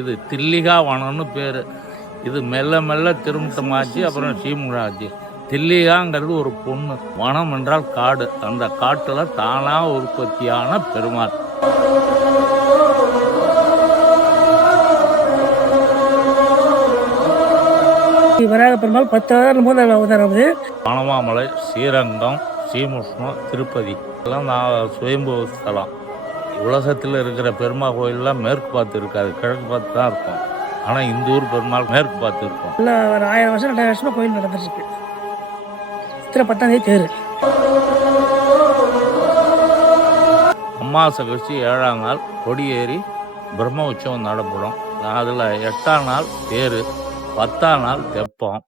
இது தில்லிகா வனம்னு பேர். இது மெல்ல மெல்ல திருமணமாச்சு அப்புறம் சீமுகாச்சு தில்லிகாங்கிறது ஒரு பொண்ணு. வனம் என்றால் காடு. அந்த காட்டுல தானா உற்பத்தியான பெருமாள். வராக பெருமாள் பத்தாயிரம் முதல் அவதாரம் வனமாமலை ஸ்ரீரங்கம் ஸ்ரீமுஷ்ணம் திருப்பதி. இதெல்லாம் நான் சுயம்பு ஸ்தலம். உலகத்தில் இருக்கிற பெருமாள் கோயிலெலாம் மேற்கு பார்த்து இருக்காது கிழக்கு பார்த்து தான் இருக்கும். ஆனால் இந்த ஊர் பெருமாள் மேற்கு பார்த்து இருக்கும். இல்லை ஒரு ஆயிரம் வருஷம் ரெண்டாயிரம் வருஷமா கோயில் நடந்துருக்கு சித்திரை பத்தாம் தேதி தேர். அமாவாசை கழிச்சு ஏழாம் நாள் கொடியேறி பிரம்ம உற்சவம் நடப்படும் அதில் எட்டாம் நாள் தேர் பத்தாம் நாள் தெப்பம்.